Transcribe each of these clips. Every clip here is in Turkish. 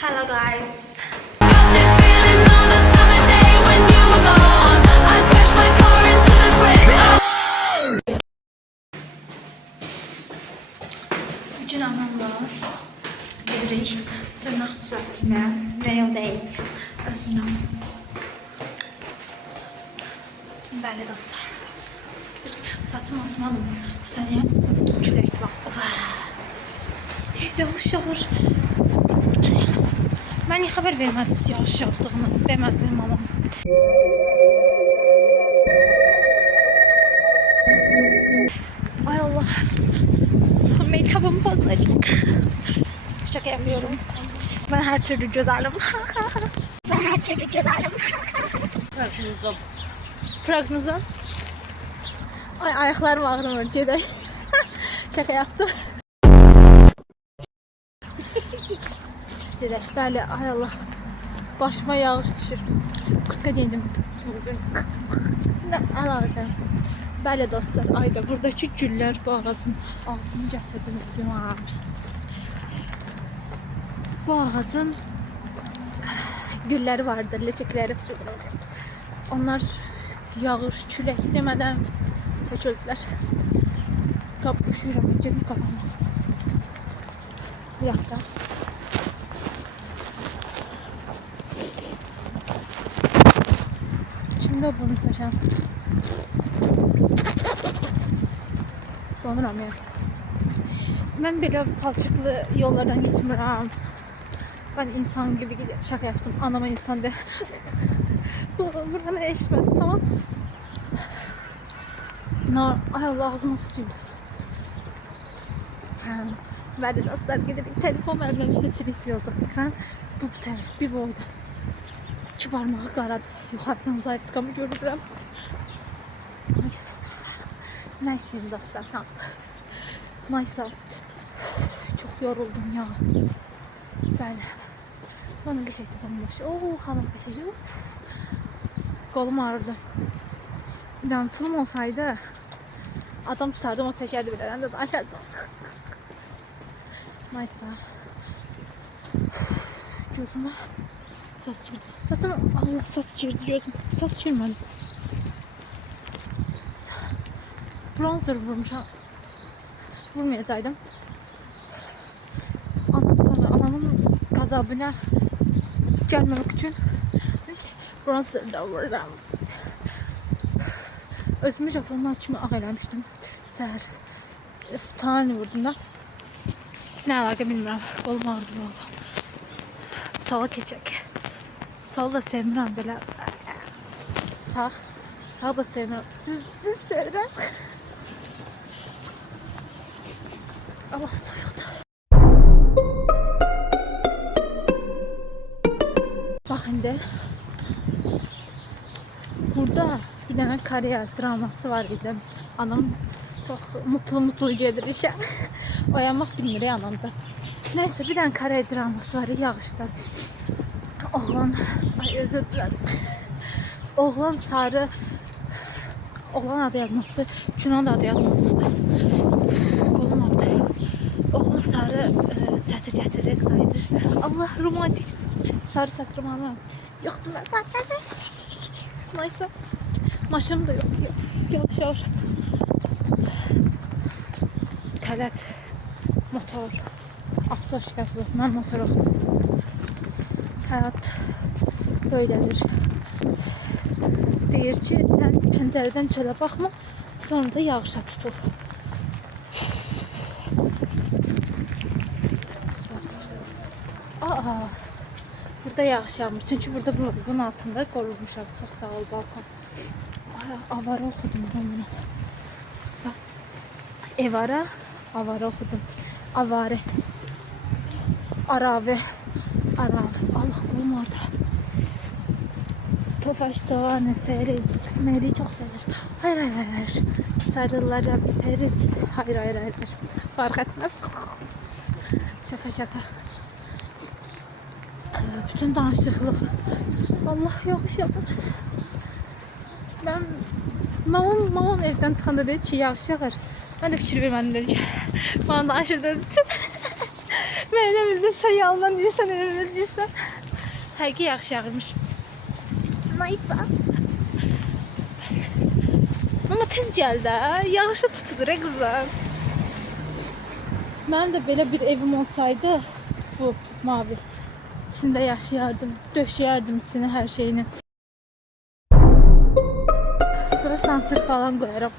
Hello guys. Bugün anamla gedirik tırnaq düzəltməyə. Real deyil. Özünəm. Bəli dostlar. Saçımı atmadım. Sənə külək var. Yağış yağır. Mən niyə xəbər vermədiniz yağış yağdığını? Demədim mamam. Ay Allah. Make-up'ım bozacak. Şaka yapıyorum. Ben her türlü güzelim. Ben her türlü güzelim. Prognozum. Ay ayaklarım ağrımır Ceyda. Şaka yaptım. Ceyda böyle ay Allah. Başıma yağış düşür. Kurtka giyindim. Ne alaka. Böyle dostlar ayda buradaki güller bu ağacın ağzını getirdim. Bu ağacın gülleri vardır, leçekleri. Onlar yağış, külək demədən töküldülər. Üşüyürəm, cebim qapanma. Bir dakika. Şimdi bunu seçəm. Donuram ya. Ben böyle palçıklı yollardan gitmirəm. Ben insan gibi gidiyorum. Şaka yaptım. Anama insan de. Buranı eşitmedi tamam. Ay Allah ağzıma sıçayım. Verdi dostlar giderek telefon vermemişse çilik olacak ekran. Bu taraf bir boyda. İki parmağı qaradı. Yuxarıdan zayıflıqamı görürəm. Neyse dostlar tamam. Neyse. Çok yoruldum ya. Ben sonra geçecektim bomboş. Hava geçeceğim. Kolum ağrıdı. Yani pulum olsaydı adam tutardım o çekerdi bile. Ben de aşağıda. Neyse. Gözüme saç çirdi. Saçım Allah saç çirdi gözüm. Saç çirmedi. Bronzer vurmuşam. Vurmayacaydım. Sonra anamın gazabına gelmemek için bronzer da vururam. Özümü Japonlar kimi ağ eləmişdim. Səhər tane vurdum da. Ne alaka bilmirəm. Qolum ağrıdı valla. Sala keçək. Sal da sevmirəm belə. Sağ da sevmirəm. Düz sevmirəm. Allah sayıldı. Bak indi. Burada bir tane kariyer draması var idi. Anam çok mutlu gelir işe. Oyanmak bilmir ya anamda. Neyse bir tane kariyer draması var yağışta. Oğlan, ay özür dilerim. Oğlan sarı, oğlan adı yazması, Cunan da adı yazmasıdır. Kolum orada. Oğlan sarı çatı getirir, sayılır. Allah romantik. Sarı çatı romanı. Yoktu ben zaten. Neyse. Maşım da yok. Yavaş yavaş. Tələt. Motor. Avto şikayəsi. Mən motor oxudum. Həyat böylədir. Deyir ki, sən pəncərədən çölə baxma, sonra da yağışa tutur. Burada yağış yağmır. Çünkü burada bunun altında qorulmuşam. Çox sağ ol balkon. Avara oxudum ben bunu. Evara, avara oxudum. Avare. Arave. Allah kolum orada. Tofaş Doğan'ı severiz. İsmail'i çok severiz. Hayır. Sarılara biteriz. Hayır. Fark etmez. Şaka. Bütün danışıqlıq. Allah yağış yapar. Ben mamam evden çıxanda dedi ki yağış yağar. Ben de fikir vermədim dedi ki bana danışırdı öz için. Mən elə bildim sən yalandan deyirsən, elə deyirsən. Həqiqi yaxşı yağırmış. Neyse. Ama tez geldi ha. Yağışda tutulur kızım. Benim de böyle bir evim olsaydı bu mavi. İçinde yaşayardım, döşeyerdim içine her şeyini. Burası sansür falan koyarım.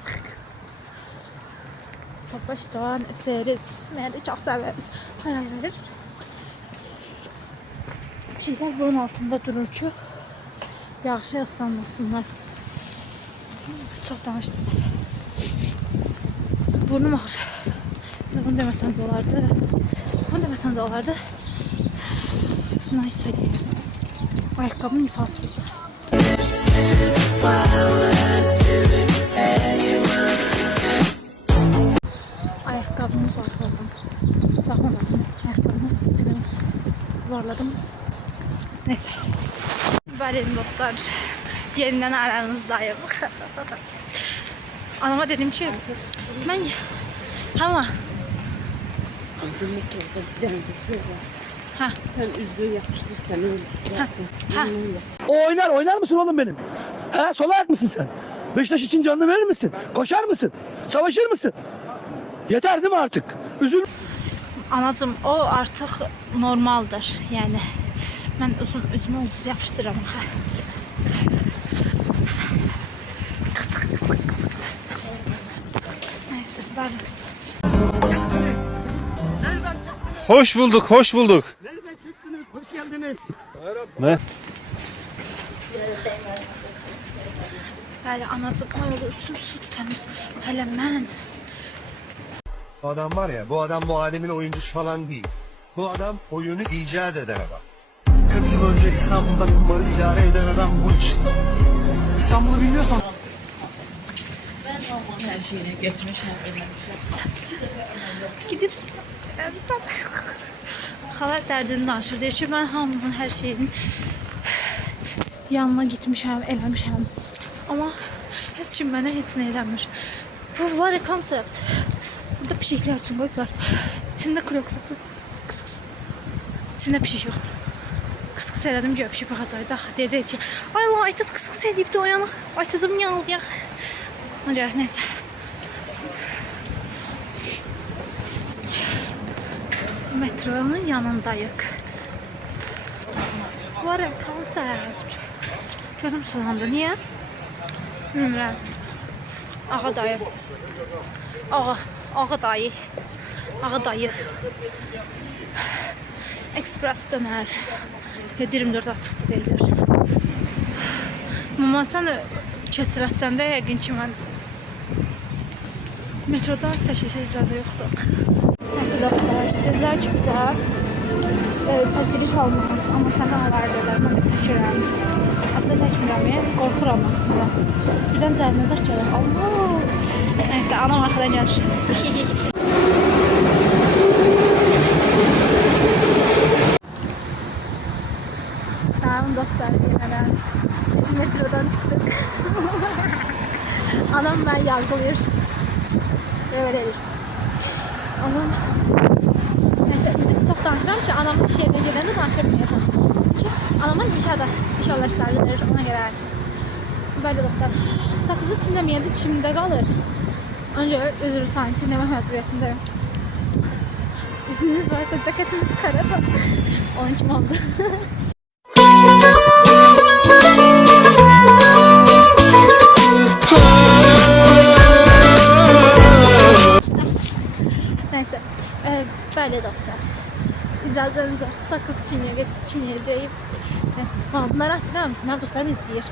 Topaş Doğan eseri ismini de çok severiz. Para verir. Bir şeyler bunun altında durur ki yağışa ıslanmasınlar. Çok danıştım. Burnum ağrır. Bunu demesem de olardı. Bunu demesem de olardı. Neyse söyleyeyim. Ayakkabım ip atıldı. Ayakkabımı bağladım. Bakmadım. Ayakkabımı benim varladım. Neyse. Benim dostlar. Yeniden aranızdayım. Anama dedim ki ben ama ha sen üzgün yapmıştır seni öyle. Ha. O oynar mısın oğlum benim? He, sol ayak mısın sen? Beşiktaş için canını verir misin? Koşar mısın? Savaşır mısın? Yeter değil mi artık? Üzül. anacığım o artık normaldir yani. Ben uzun üzümü ucuz yapıştıram. Neyse ben Hoş bulduk, hoş bulduk. Nereden çıktınız? Hoş geldiniz. Ne? böyle anacığım o yolu üstüm su tutarız. Hele ben Bu adam var ya, bu adam bu alemin oyuncusu falan değil. Bu adam oyunu icat eden adam. 40 yıl önce İstanbul'da kumarı idare eden adam bu işte. İstanbul'u bilmiyorsan... Her şeyini götürmüş hem gidip hala derdini danışır. Deyir ki ben hamının her şeyin yanına gitmişəm, eləmişəm. Ama heç kim mənə heç nə eləmir. Bu var ya konsept. Burada pişiklər üçün qoyublar. İçində krok satır. Kıs kıs. İçində pişik yox. Kıs kıs elədim ki, pişik baxacaq. Dax deyəcək ki, ay la aytız kıs kıs eləyib də oyanıq. Aytızım yanıldıyaq. Ancaq neyse. Metronun yanındayıq. Var ya konsept. Gözüm sulandı. Niyə? Bilmirəm. Ağa dayı. Ağa dayı. Ağa dayı. Express dönər. 24 açıqdır deyirlər. Mama sən keçirəsən də yəqin ki mən metroda çəkilişə icazə yoxdur. Neyse dostlar, dediler ki bize çəkiliş almaz, amma sənə alar dedilər, mən də çəkirəm. Aslında çəkmirəm, qorxuram aslında. Birdən cərimizə gəlir, Allah! Neyse, anam arxadan gəlir. Sağ olun dostlar, yeniden biz metrodan çıktık. Anam ben yargılıyor. Öyleydir. Anam neyse indi çok danışıram ki anamın iş yerine gedəndə danışa bilməyəcəm. Çünki anamın iş yoldaşları verir ona görə. Böyle dostlar. Sakızı çiğneməyəndə dişimdə qalır. Ancaq özür sayın çiğnəmə məcburiyyətindəyim. İzniniz varsa ceketimi çıxaracam. Onun kimi oldu. Neyse, böyle dostlar. İcazeniz varsa sakız çiğneyeceğim. Bunları açacağım. Benim dostlarım izleyir.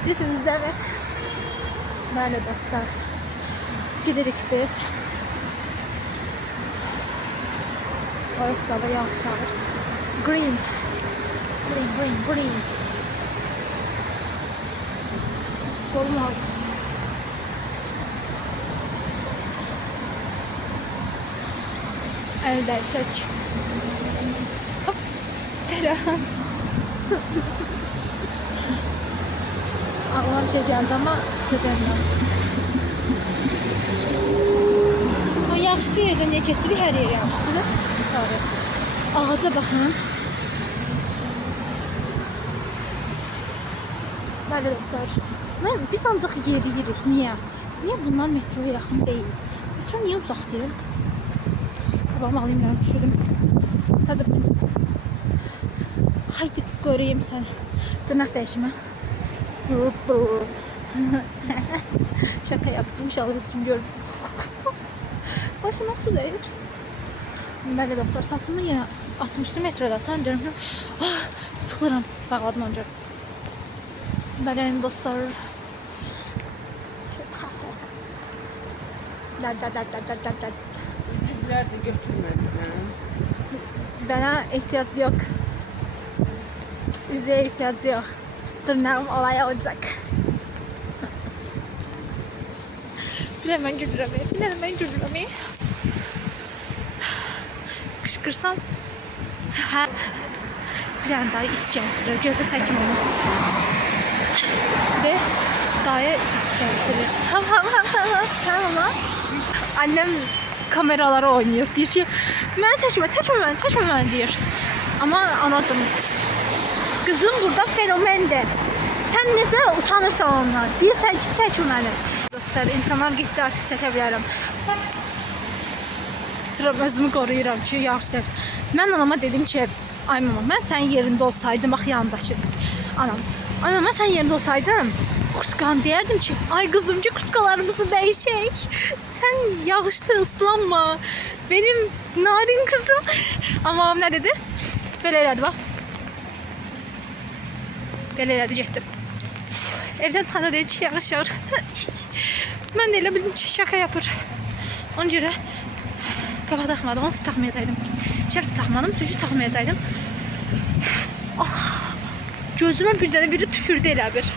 İzliyorsunuz değil mi? Böyle dostlar. Giderik biz. Soğuk dava yağışlar. Green. Kolum aldım. Elde şaç. Hop. Telefon. Aklıma bir şey geldi ama söylemem. O yağışlı yerdə niyə keçirik? Hər yer yağışlıdır. Sarı. Ağaca baxın. Bəli dostlar. Biz ancaq yeriyirik. Niyə? Niyə bunlar metroya yaxın deyil? Metro niyə uzaqdır? Babamı alayım ben düşürüm. Sadəcə haydi göreyim səni. Dırnaq dəyişmə. Şaka yaptım. İnşallah şimdi görürüm. Başıma su değir. Bəli dostlar, saçımı yenə atmışdım metroda. Sonra diyorum ki, sıxılıram. Bağladım önce. Bəli dostlar. Bizler de götürmediler. Bana ihtiyaç yok. Üzeye ihtiyaç yok. Tırnağım olay olacak. Bilemem güldüremeyi. Bilemem güldüremeyi. Kışkırsam. Ha. Bir tane daha iç yansırıyor. Gözde çekim onu. Bir de daha iç yansırıyor. Tamam. Annem kameralara oynuyor. Deyir ki, məni çəkmə məni deyir. Ama anacığım, kızım burada fenomendir. Sen necə utanırsan onlar? Deyirsən ki, çəkmə məni. Dostlar, insanlar getdi, artıq çəkə bilərəm. Tuturam, özümü qoruyuram ki, yağış səbəb. Mən anama dedim ki, ay mama, mən sənin yerində olsaydım, bax yanındakı anam. Ay mama, mən sənin yerində olsaydım, kurtkan deyərdim ki, ay kızım ki kurtkalarımızı değişək. Sen yağışta ıslanma. Benim narin kızım. Ama ne dedi? Böyle elədi bak. Böyle elədi getdim. Evden çıxanda dedi ki yağış yağır. Mən də elə bildim ki şaka yapır. Ona görə qabağa taxmadım, onu taxmayacaqdım. Şərt taxmadım, çünki taxmayacaqdım. Gözümə bir dənə biri tükürdü elə bir.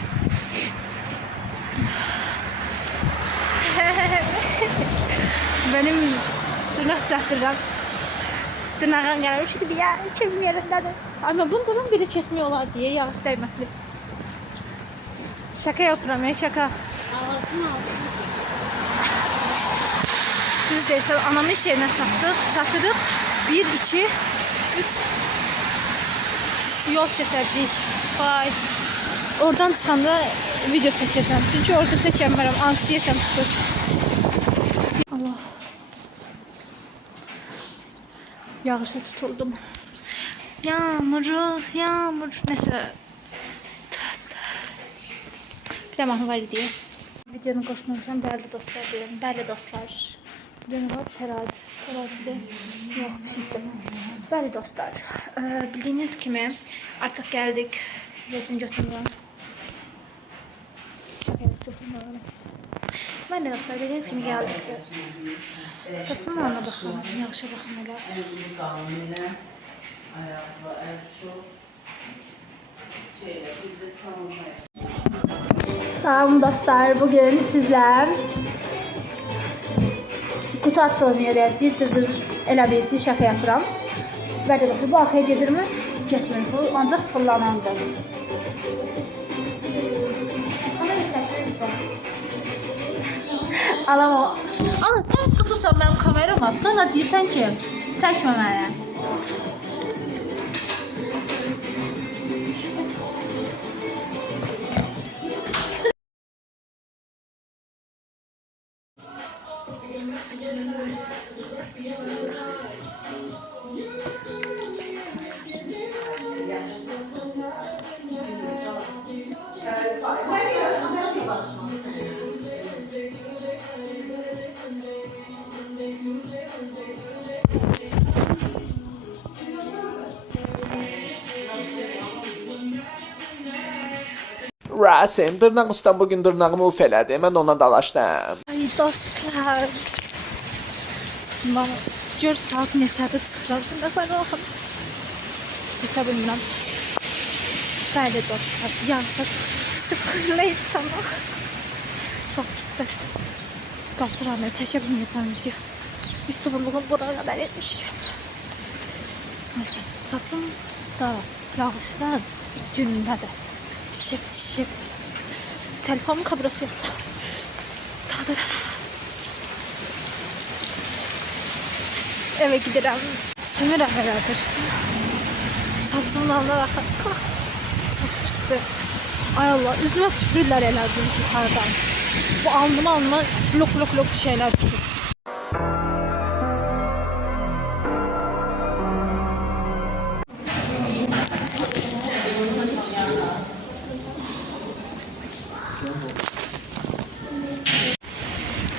Benim tırnak çaktıracağım. Tırnağım gelmiş gibi ya. Kesin yerindedir. Ama bundan biri kesmiyorlar diye yağış değmesin. Şaka yapıyorum ya, şaka. Düz değilse anamın iş yerine sattık. 1, 2, 3 yol kesəcəyik. Vay. Oradan çıxanda video çəkəcəm. Çünki orada çəkəmirəm. Anksiyetem tutur. Allah. Yağışa tutuldum. Yağmur. Mesela bir de mahnı var diye. Videonun koşmamışam. Bəli dostlar diyorum. Bəli dostlar. Bugün var terazide yok çiftim. Bəli dostlar. Bildiğiniz kimi artık geldik. Resim götürmüyorum. Şaka götürmüyorum. Ben de dostlar bildiğiniz gibi geldik biz. Satın ona bakalım. Yağışa bakın hele. Salam dostlar. Bugün sizler kutu açılımı edəcəyik. Cır elə bir şey şaka yapıram. Bəli dostlar, bu arkaya gedir mi? Getmir. Bu ancaq fırlanandır. Ama sen sıfırsan benim kamerama, sonra deyirsən ki, çəkmə mənə. Rasim, dırnaq ustam bugün dırnağımı uf elədi. Mən ona dalaşdım. Ay dostlar. Bana gör saat neçədə çıxıram. Mən baxın. Çəkə bilmirəm. Bəli dostlar, yağışa çıxırlar sana. Çox pisdir. Qaçıram, çəkə bilməyəcəm ki. YouTuberluğum buraya kadar etmiş. Neyse, saçım da yağışlar günündədir. Şıp. Telefonun kamerası yoktu. Tadır. eve gidirəm. Sümürəm elədir. Saçımın alına baxın. Çox pisdir. Ay Allah, üzümə tüpürürlər elədir yuxarıdan. Bu alnıma lok şeyler düşür.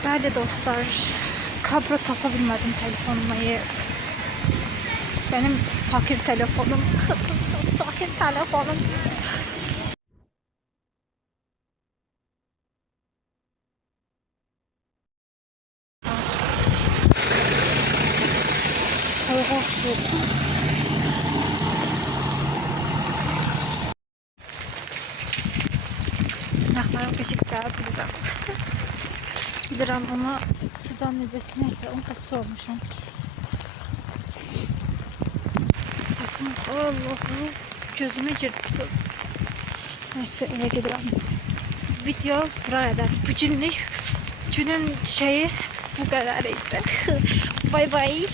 Bəli dostlar, kablo tapa bilmədim telefonuma yer. Benim fakir telefonum. Fakir telefonum. Ayaklarım kaşıkta bilirəm. Bilirəm ona sudan necəsi neyse onu da sormuşum. Saçım Allah'ım gözüme girdi su. Neyse eve gidirəm. Video bura qədər. Bugünlük günün şeyi bu kadar idi. Bay bay.